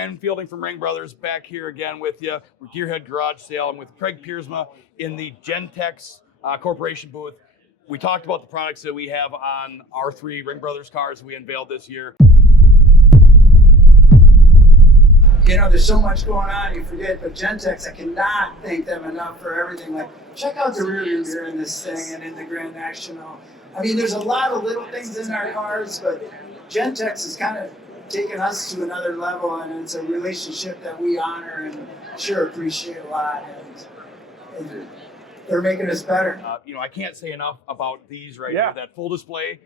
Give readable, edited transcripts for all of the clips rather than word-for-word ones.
Brian Fielding from Ring Brothers back here again with you. We're Gearhead Garage Sale. I'm with Craig Piersma in the Gentex Corporation booth. We talked about the products that we have on our 3 Ring Brothers cars we unveiled this year. You know, there's so much going on, you forget, but Gentex, I cannot thank them enough for everything. Like, check out the rear view mirror in this thing and in the Grand National. I mean, there's a lot of little things in our cars, but Gentex has kind of taken us to another level, and it's a relationship that we honor and sure appreciate a lot, and they're making us better. You know, I can't say enough about these right here, that full display.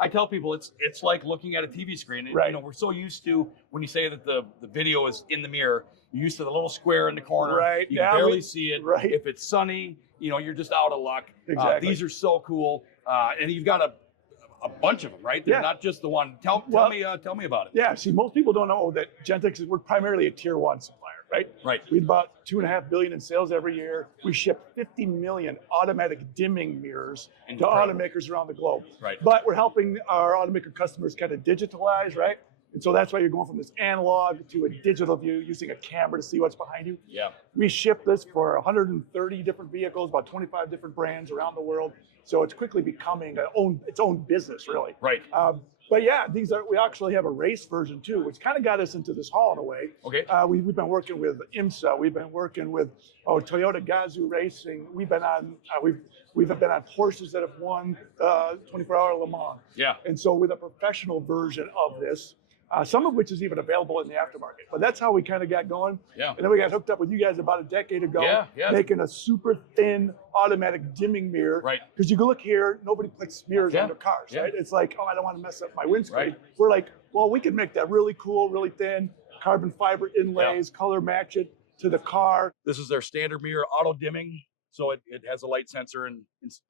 I tell people it's like looking at a TV screen. Right. You know, we're so used to when you say that the video is in the mirror, you're used to the little square in the corner. Right. You can barely see it. Right. If it's sunny, you know, you're just out of luck. Exactly. These are so cool. And you've got a bunch of them, right? They're not just the one. Tell me about it. Yeah, see, most people don't know that Gentex we're primarily a tier 1 supplier, right? Right. We do about $2.5 billion in sales every year. We ship 50 million automatic dimming mirrors to automakers around the globe. Right. But we're helping our automaker customers kind of digitalize, right? And so that's why you're going from this analog to a digital view using a camera to see what's behind you. Yeah. We ship this for 130 different vehicles, about 25 different brands around the world. So it's quickly becoming its own business, really. Right. But yeah, we actually have a race version too, which kind of got us into this haul in a way. Okay. We've been working with IMSA. We've been working with Toyota Gazoo Racing. We've been on Porsches that have won 24-hour Le Mans. Yeah. And so with a professional version of this, some of which is even available in the aftermarket. But that's how we kind of got going. Yeah. And then we got hooked up with you guys about a decade ago, making a super thin automatic dimming mirror. Right. Because you can look here, nobody puts mirrors on their cars, right? It's like, oh, I don't want to mess up my windscreen. Right. We're like, well, we can make that really cool, really thin, carbon fiber inlays, color match it to the car. This is their standard mirror, auto dimming. So it has a light sensor, and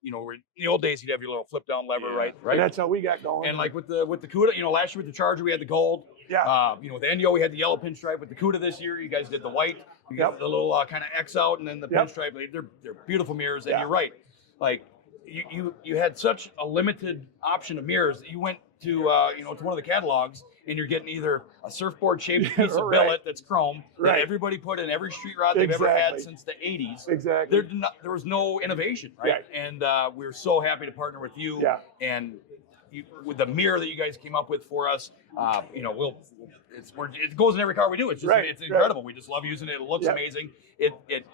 you know, in the old days you'd have your little flip down lever, right? And that's how we got going. And like with the CUDA, you know, last year with the Charger we had the gold. Yeah. You know, with the NDO we had the yellow pinstripe. With the CUDA this year, you guys did the white. You got the little kind of X out, and then the pinstripe. They're beautiful mirrors, and you're right. Like you had such a limited option of mirrors that you went to you know, to one of the catalogs, and you're getting either a surfboard shaped piece of billet that's chrome that everybody put in every street rod they've ever had since the 80s. Exactly. There was no innovation, right? And we're so happy to partner with you. And with the mirror that you guys came up with for us, you know, it goes in every car we do. It's just it's incredible. We just love using it. It looks amazing. It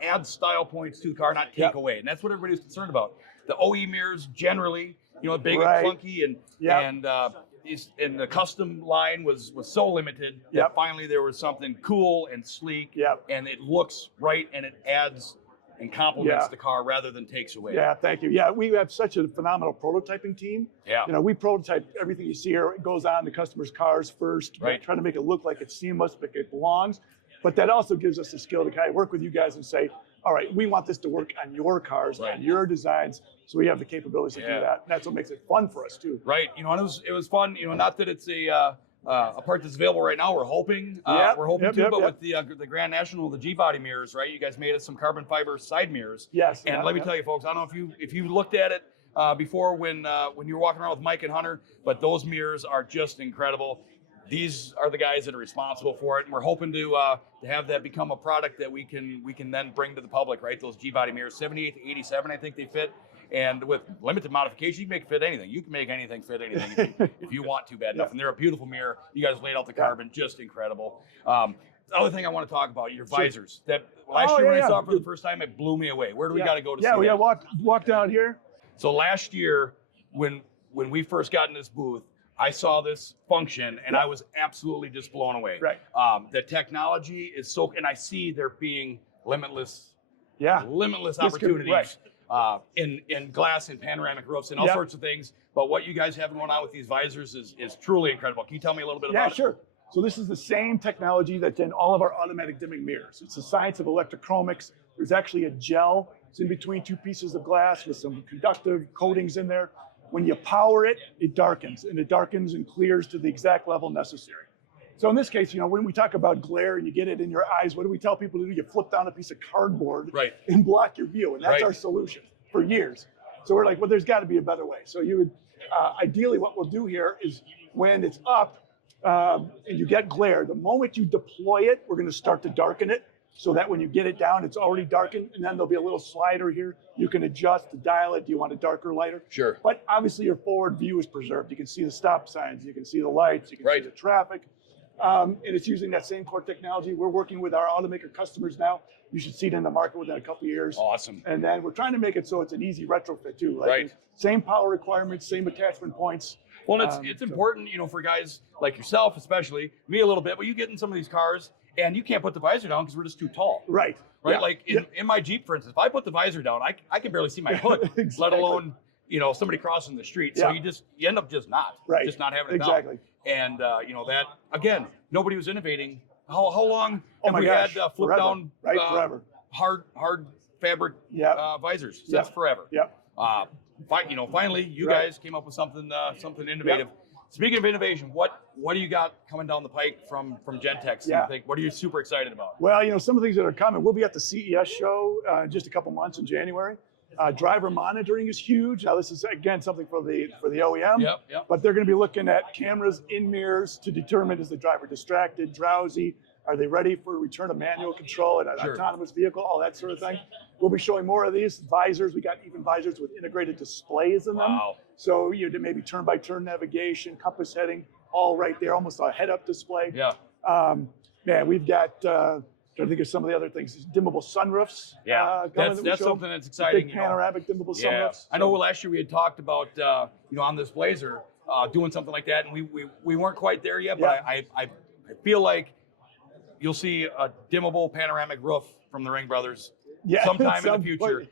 adds style points to the car, not take away, and that's what everybody's concerned about. The OE mirrors generally, you know, big and clunky, and the custom line was so limited that finally there was something cool and sleek, and it looks right, and it adds and complements the car rather than takes away. Yeah, thank you. Yeah, we have such a phenomenal prototyping team. Yeah. You know, we prototype everything you see here. It goes on the customer's cars first, trying to make it look like it's seamless, like it belongs. But that also gives us the skill to kind of work with you guys and say, all right, we want this to work on your cars, on your designs, so we have the capabilities to do that. And that's what makes it fun for us too. Right. You know, and it was fun. You know, not that it's a part that's available right now. We're hoping, but with the Grand National, the G-body mirrors, right? You guys made us some carbon fiber side mirrors. Yes. And let me tell you, folks, I don't know if you looked at it before when you were walking around with Mike and Hunter, but those mirrors are just incredible. These are the guys that are responsible for it, and we're hoping to have that become a product that we can then bring to the public, right? Those G-body mirrors, 78 to 87, I think they fit. And with limited modification, you can make it fit anything. You can make anything fit anything if you want to bad enough. And they're a beautiful mirror. You guys laid out the carbon, just incredible. The other thing I want to talk about, your visors. That last year when I saw it for the first time, it blew me away. Where do we got to go to see we that? walk down here. So last year, when we first got in this booth, I saw this function, and I was absolutely just blown away. Right. The technology is so, and I see there being limitless This opportunities. In glass and panoramic roofs and all sorts of things. But what you guys have going on with these visors is truly incredible. Can you tell me a little bit about it? Yeah, sure. So this is the same technology that's in all of our automatic dimming mirrors. It's the science of electrochromics. There's actually a gel. It's in between two pieces of glass with some conductive coatings in there. When you power it, it darkens, and it darkens and clears to the exact level necessary. So in this case, you know, when we talk about glare and you get it in your eyes, what do we tell people to do? You flip down a piece of cardboard and block your view, and that's our solution for years. So we're like, well, there's got to be a better way. So you would, ideally what we'll do here is when it's up, and you get glare. The moment you deploy it, we're going to start to darken it so that when you get it down, it's already darkened, and then there'll be a little slider here. You can adjust to dial it. Do you want it darker, lighter? Sure. But obviously your forward view is preserved. You can see the stop signs, you can see the lights, you can see the traffic. And it's using that same core technology. We're working with our automaker customers now. You should see it in the market within a couple of years. Awesome. And then we're trying to make it so it's an easy retrofit too. Like same power requirements, same attachment points. Well, it's important, for guys like yourself, especially me a little bit, but you get in some of these cars and you can't put the visor down because we're just too tall. Right. Yeah. Like in my Jeep, for instance, if I put the visor down, I can barely see my hood, let alone, somebody crossing the street. So you end up just not having it down. Exactly. And, that, again, nobody was innovating. How long have we had flip forever. down forever. hard fabric visors? Since forever. Yep. Finally, you guys came up with something innovative. Yep. Speaking of innovation, what do you got coming down the pike from Gentex? Yeah. What are you super excited about? Well, some of the things that are coming. We'll be at the CES show in just a couple months in January. Driver monitoring is huge. Now, this is again something for the OEM. Yep. But they're going to be looking at cameras in mirrors to determine, is the driver distracted, drowsy, are they ready for return to manual control in an autonomous vehicle, all that sort of thing. We'll be showing more of these visors. We got even visors with integrated displays in them. Wow. So you did maybe turn-by-turn navigation, compass heading, all right there, almost a head-up display. Yeah. Man, we've got. I think of some of the other things. Dimmable sunroofs. Yeah, that's something that's exciting. Big panoramic dimmable sunroofs. I know last year we had talked about on this Blazer doing something like that, and we weren't quite there yet. But I feel like you'll see a dimmable panoramic roof from the Ringbrothers sometime in the future.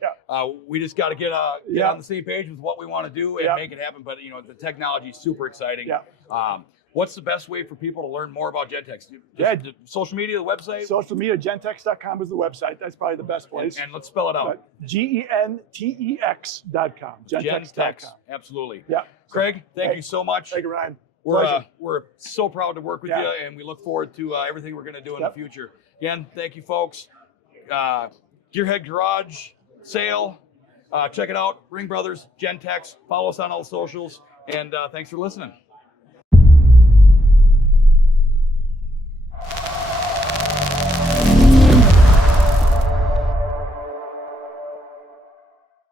We just got to get on the same page with what we want to do and make it happen. But the technology is super exciting. What's the best way for people to learn more about Gentex? Social media, the website? Social media, gentex.com is the website. That's probably the best place. And let's spell it out. Gentex.com. Gentex. Absolutely. Yeah. Craig, thank you so much. Thank you, Ryan. We're so proud to work with you, and we look forward to everything we're going to do in the future. Again, thank you, folks. Gearhead Garage Sale. Check it out. Ring Brothers, Gentex. Follow us on all the socials. And thanks for listening.